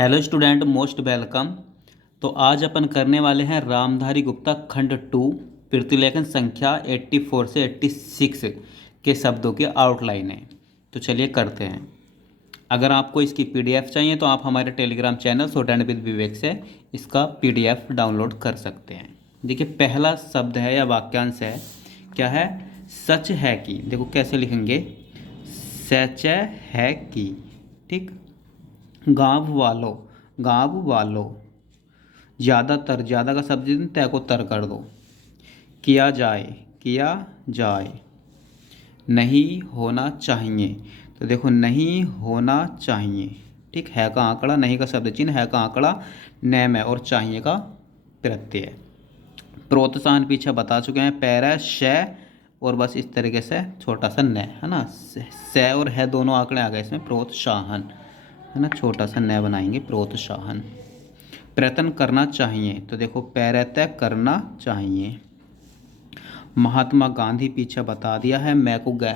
Hello student, most welcome. तो आज अपन करने वाले हैं रामधारी गुप्ता खंड 2 प्रतिलेखन संख्या 84 से 86 के शब्दों की आउटलाइनें। तो चलिए करते हैं। अगर आपको इसकी पीडीएफ चाहिए तो आप हमारे Telegram channel student with Vivek से इसका पीडीएफ डाउनलोड कर सकते हैं। देखिए, पहला शब्द है या वाक्यांश है, क्या है? सच है कि। देखो कैसे लिखेंगे, सच है कि। ठीक। गाँव वालों। ज़्यादातर, ज़्यादा का शब्द तय को तर कर दो। किया जाए। नहीं होना चाहिए। तो देखो, नहीं होना चाहिए। ठीक। है का आंकड़ा, नहीं का शब्द चिन्ह, है का आंकड़ा, नेम है और चाहिए का प्रत्यय। प्रोत्साहन पीछे बता चुके हैं, पैरा शय और बस इस तरीके से छोटा सा न, है ना। से और है दोनों आंकड़े आ गए इसमें, प्रोत्साहन, है ना। छोटा सा न बनाएंगे, प्रोत्साहन। प्रयत्न करना चाहिए। तो देखो, प्रयत्न करना चाहिए। महात्मा गांधी पीछे बता दिया है, मैं को गै,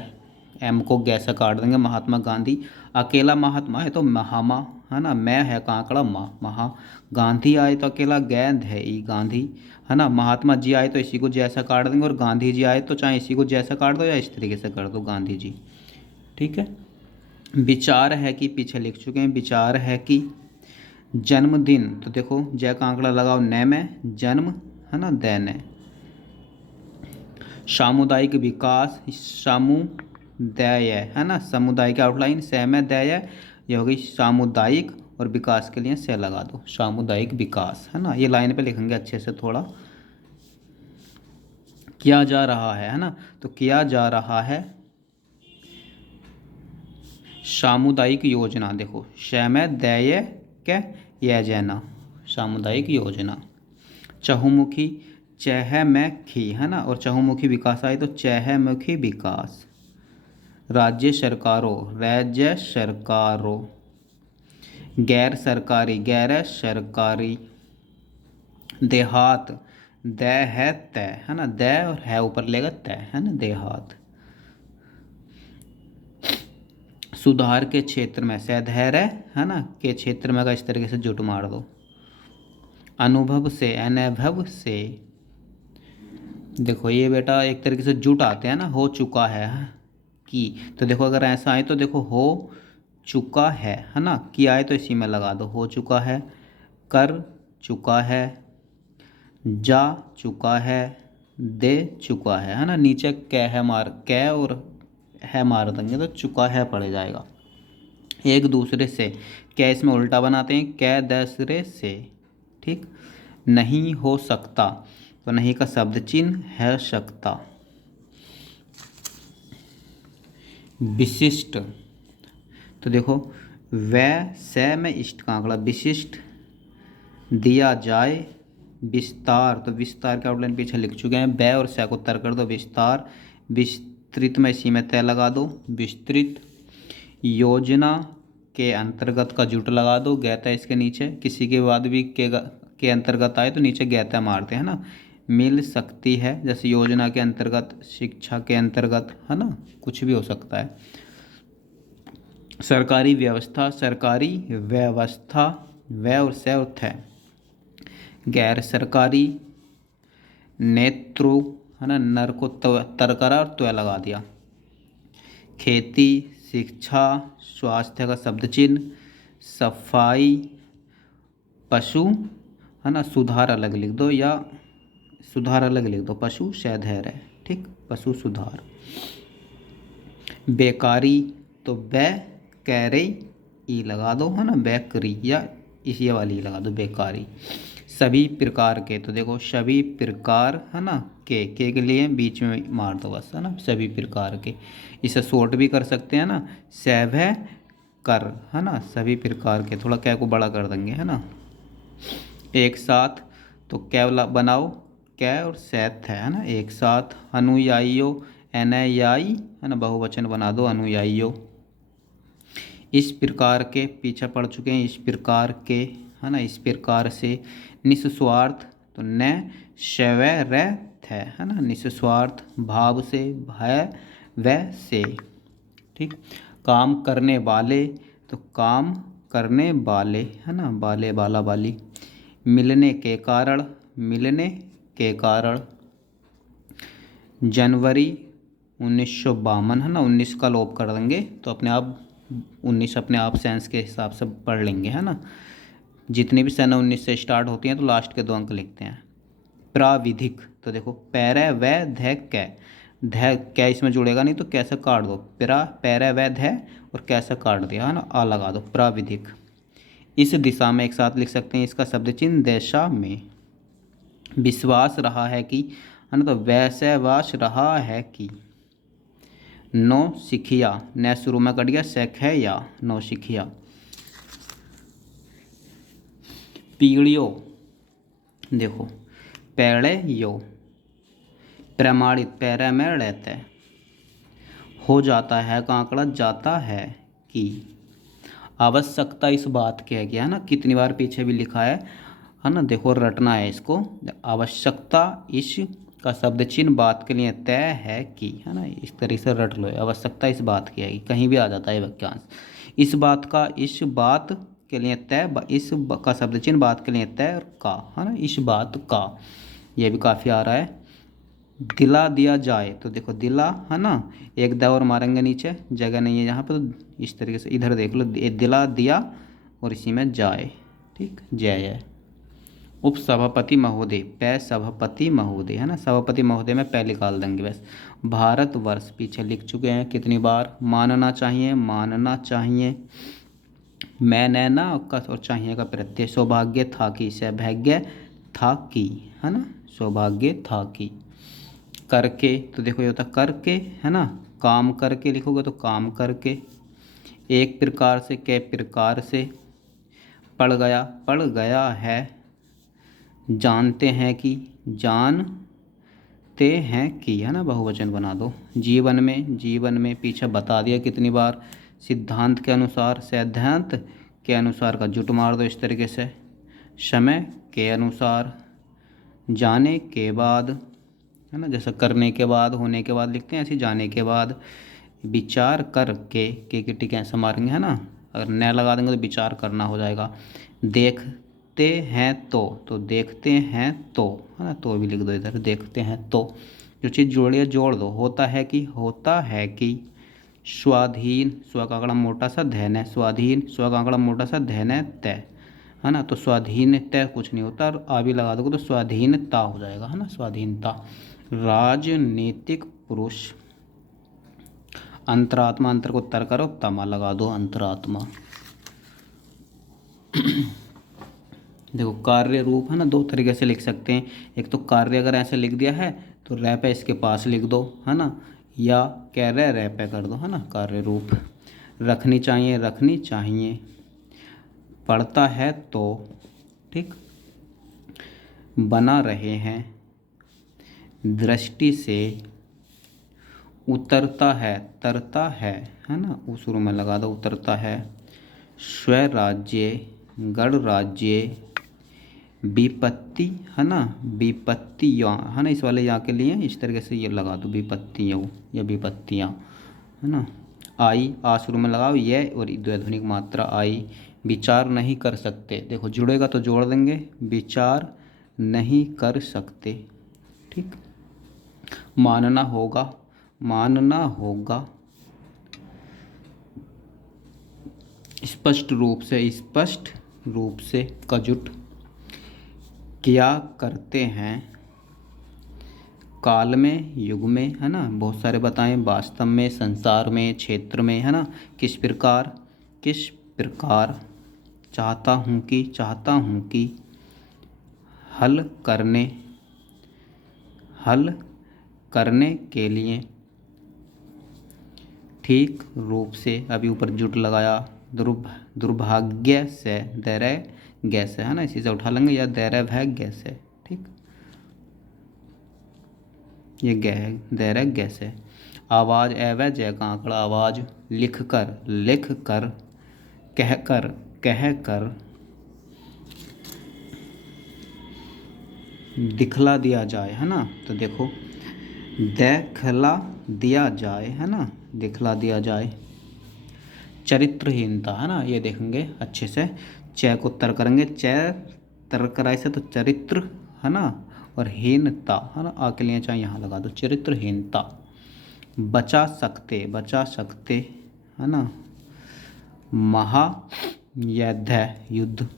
एम को गै से काट देंगे, महात्मा गांधी। अकेला महात्मा है तो महामा, है ना। मैं है का आंकड़ा महा। गांधी आए तो अकेला गैंद है ई गांधी, है ना। महात्मा जी आए तो इसी को जैसा काट देंगे, और गांधी जी आए तो चाहे इसी को जैसा काट दो या इस तरीके से कर दो, गांधी जी। ठीक है। विचार है कि पीछे लिख चुके हैं, विचार है कि। जन्मदिन, तो देखो जय का आंकड़ा लगाओ न में, जन्म, है ना, दैन है। सामुदायिक विकास, सामुदाय, है ना। समुदाय की आउटलाइन से में दय, ये हो गई सामुदायिक, और विकास के लिए से लगा दो, सामुदायिक विकास, है ना। ये लाइन पे लिखेंगे अच्छे से थोड़ा। किया जा रहा है ना। तो किया जा रहा है सामुदायिक योजना। देखो शय दय के यह जैना, सामुदायिक योजना। चहुमुखी, चह में खी, है ना, और चहुमुखी विकास आए तो चहुमुखी विकास। राज्य सरकारों। गैर सरकारी, गैर सरकारी। देहात, द है तय, है ना। द और है ऊपर लेगा तय, है ना, देहात। सुधार के क्षेत्र में, सैधैर्य, है ना, के क्षेत्र में का इस तरीके से जुट मार दो। अनुभव से, अनुभव से। देखो ये बेटा एक तरीके से जुट आते हैं ना, हो चुका है कि। तो देखो अगर ऐसा आए तो देखो हो चुका है ना। कि आए तो इसी में लगा दो, हो चुका है, कर चुका है, जा चुका है, दे चुका है ना। नीचे कै है मार, कै और है मार देंगे तो चुका है पड़ जाएगा। एक दूसरे से, कै इसमें उल्टा बनाते हैं, कै दूसरे से। ठीक। नहीं हो सकता, तो नहीं का शब्द चिन्ह है सकता। विशिष्ट, तो देखो वह से में इष्ट का आंकड़ा, विशिष्ट। दिया जाए, विस्तार, तो विस्तार के आउटलाइन पीछे लिख चुके हैं, बै और से को तर कर दो, विस्तार। विस्तृत में इसी में तय लगा दो, विस्तृत। योजना के अंतर्गत का जुट लगा दो, गैता इसके नीचे, किसी के बाद भी के अंतर्गत आए तो नीचे गैता मारते हैं ना। मिल सकती है, जैसे योजना के अंतर्गत, शिक्षा के अंतर्गत, है ना, कुछ भी हो सकता है। सरकारी व्यवस्था, सरकारी व्यवस्था, व और से और थ। गैर सरकारी, नेत्रु, है ना, नर को तरकरा और त्व लगा दिया। खेती, शिक्षा, स्वास्थ्य का शब्द चिन्ह, सफाई, पशु, है ना, सुधार अलग लिख दो या सुधार अलग लिख दो, पशु शैधैर्य है। ठीक। पशु सुधार। बेकारी, तो बै कैरे ई लगा दो, है ना, बेकरी या इसी वाली लगा दो, बेकारी। सभी प्रकार के, तो देखो सभी प्रकार, है ना, के लिए बीच में मार दो बस, है ना, सभी प्रकार के। इसे शॉर्ट भी कर सकते हैं ना, सैभ कर, है ना, सभी प्रकार के, थोड़ा कै को बड़ा कर देंगे, है ना। एक साथ, तो कै बनाओ, कै और सैथ है ना, एक साथ। अनुयायियों, अनुयायी, है ना, बहुवचन बना दो, अनुयायियों। इस प्रकार के पीछे पड़ चुके हैं, इस प्रकार के, है ना, इस प्रकार से। निस्वार्थ, तो न शवै है ना, निस्वार्थ भाव से, भय व से। ठीक। काम करने वाले, तो काम करने वाले, है ना, वाले वाला वाली। मिलने के कारण, मिलने के कारण। जनवरी 1952, है ना, 19 का लोप कर देंगे तो अपने आप 19 अपने आप सेंस के हिसाब से पढ़ लेंगे, है ना। जितनी भी सन 19 से स्टार्ट होती हैं तो लास्ट के 2 अंक लिखते हैं। प्राविधिक, तो देखो पैरा व ध कै, ध कै इसमें जुड़ेगा नहीं तो कैसे काट दो, पैरा व ध और कैसे काट दिया, है ना, आ लगा दो। प्राविधिक। इस दिशा में एक साथ लिख सकते हैं, इसका शब्द चिन्ह दिशा में। विश्वास रहा है कि, है ना, तो वैसे वास रहा है कि। नौ सिखिया, न शुरू में कट गया, सेख है या, नौ सिखिया। पीढ़ियों, देखो पेड़े यो, प्रमाणित पैरा में रहते हैं। हो जाता है का आंकड़ा जाता है कि। आवश्यकता इस बात की है कि, है ना, कितनी बार पीछे भी लिखा है ना, देखो रटना है इसको। आवश्यकता इस का शब्द चिन्ह बात के लिए तय है कि, है ना, इस तरीके से रट लो। आवश्यकता इस बात की है कि, कहीं भी आ जाता है वाक्यांश। इस बात का, इस बात के लिए तय, इस का शब्द चिन्ह बात के लिए तय और का, है ना, इस बात का, यह भी काफ़ी आ रहा है। दिला दिया जाए, तो देखो दिला, है ना, एक द और मारेंगे नीचे, जगह नहीं है यहाँ पर, तो इस तरीके से इधर देख लो, दिला दिया और इसी में जाए, ठीक, जय है। उपसभापति महोदय, पै सभापति महोदय, है ना, सभापति महोदय में पै निकाल देंगे बस। भारतवर्ष पीछे लिख चुके हैं कितनी बार। मानना चाहिए, मानना चाहिए। मैं नैना और चाहिए का प्रत्यय। सौभाग्य था कि, सौभाग्य था कि, है ना, सौभाग्य था कि। करके, तो देखो ये होता करके, है ना, काम करके लिखोगे तो काम करके। एक प्रकार से, कै प्रकार से। पड़ गया है। जानते हैं कि, जानते हैं कि, है ना, बहुवचन बना दो। जीवन में, जीवन में पीछे बता दिया कितनी बार। सिद्धांत के अनुसार, सिद्धांत के अनुसार का जुट मार दो इस तरीके से। समय के अनुसार। जाने के बाद, है ना, जैसे करने के बाद, होने के बाद लिखते हैं, ऐसे जाने के बाद। विचार करके, के टिक ऐसे मारेंगे, है ना, अगर न लगा देंगे तो विचार करना हो जाएगा। देखते हैं तो देखते हैं तो, है ना, तो भी लिख दो इधर, देखते हैं तो। जो चीज़ जोड़िए जोड़ दो। होता है कि, होता है कि। स्वाधीन, स्व का आंकड़ा मोटा सा धैन है, स्वाधीन, स्व का आंकड़ा मोटा सा धैन है तय, है ना, तो स्वाधीनता कुछ नहीं होता, और आ भी लगा दोगे तो स्वाधीनता हो जाएगा, है ना, स्वाधीनता। राजनीतिक पुरुष। अंतरात्मा, अंतर को तर करो, तमा लगा दो, अंतरात्मा। देखो कार्य रूप, है ना, 2 तरीके से लिख सकते हैं। एक तो कार्य अगर ऐसे लिख दिया है तो रह पे इसके पास लिख दो, है ना, या कह रह पे कर दो, है ना, कार्य रूप। रखनी चाहिए, रखनी चाहिए। पढ़ता है तो, ठीक। बना रहे हैं। दृष्टि से। उतरता है, तरता है ना, वो शुरू में लगा दो, उतरता है। स्वराज्य, गणराज्य। विपत्ति, है ना, विपत्तियाँ, है ना, इस वाले यहाँ के लिए इस तरीके से ये लगा दो, विपत्तियों या विपत्तियाँ, है ना। आई, आ शुरू में लगाओ, ये और द्विध्वनिक मात्रा आई। विचार नहीं कर सकते, देखो जुड़ेगा तो जोड़ देंगे, विचार नहीं कर सकते, ठीक। मानना होगा, मानना होगा। स्पष्ट रूप से, स्पष्ट रूप से का जुट। क्या करते हैं। काल में, युग में, है ना, बहुत सारे बताएं, वास्तव में, संसार में, क्षेत्र में, है ना, किस प्रकार, किस प्रकार। चाहता हूँ कि, चाहता हूँ कि। हल करने, हल करने के लिए। ठीक रूप से, अभी ऊपर जुट लगाया। दुर्भाग्य से, दैर्घ्य से, है ना, इसी से उठा लेंगे, या दैर्घ्य से, ठीक, ये दैर्घ्य से। आवाज़, एवं जय का आंकड़ा आवाज़। लिख कर, लिख कर। कह कर, कह कर। दिखला दिया जाए, है ना, तो देखो देखला दिया जाए, है ना, दिखला दिया जाए। चरित्रहीनता, है ना, ये देखेंगे अच्छे से। च को तर करेंगे, च तर कराए से तो चरित्र, है ना, और हीनता, है ना, आ के लिए चाहे यहाँ लगा दो, चरित्रहीनता। बचा सकते, है ना, महायुद्ध, युद्ध।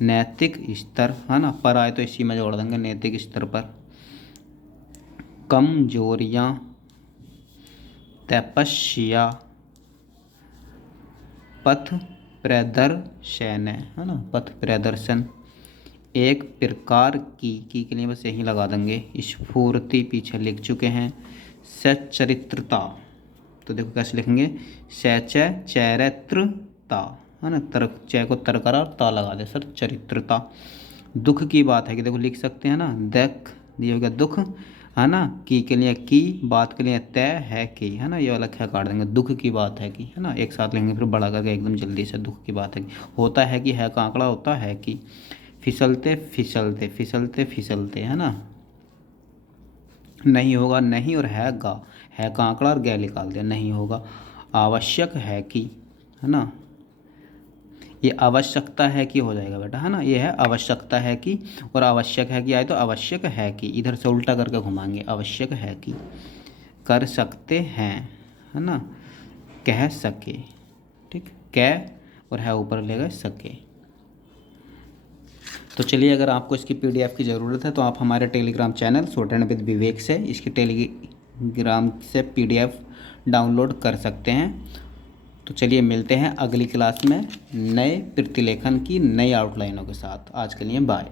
नैतिक स्तर, है ना, पर आए तो इसी में जोड़ देंगे, नैतिक स्तर पर। कमजोरियाँ, तपस्या, पथ प्रदर्शन, है ना, पथ प्रदर्शन। एक प्रकार की के लिए बस यही लगा देंगे, स्फूर्ति पीछे लिख चुके हैं। सच्चरित्रता, तो देखो कैसे लिखेंगे, चरित्रता, है ना, तर च को तर करा और ता लगा दे सर, चरित्रता। दुख की बात है कि देखो लिख सकते हैं ना, देख, ये हो गया दुख, है ना, की के लिए की, बात के लिए तय है कि, है ना, ये वाला ख्या काट देंगे, दुख की बात है कि, है ना, एक साथ लेंगे फिर बड़ा करके एकदम जल्दी से, दुख की बात है कि। होता है कि, है का आंकड़ा होता है कि। फिसलते फिसलते, है ना, नहीं होगा, नहीं और है का आंकड़ा और गै निकाल दिया, नहीं होगा। आवश्यक है कि, है ना, ये आवश्यकता है कि हो जाएगा बेटा, है ना, ये है आवश्यकता है कि, और आवश्यक है कि आए तो आवश्यक है कि, इधर से उल्टा करके घुमाएंगे, आवश्यक है कि। कर सकते हैं, है ना, कह सके, ठीक, कह और है ऊपर ले गए सके। तो चलिए, अगर आपको इसकी पीडीएफ की ज़रूरत है तो आप हमारे Telegram channel short hand with Vivek से इसकी टेलीग्राम से पीडीएफ डाउनलोड कर सकते हैं। तो चलिए मिलते हैं अगली क्लास में नए प्रतिलेखन की नई आउटलाइनों के साथ। आज के लिए बाय।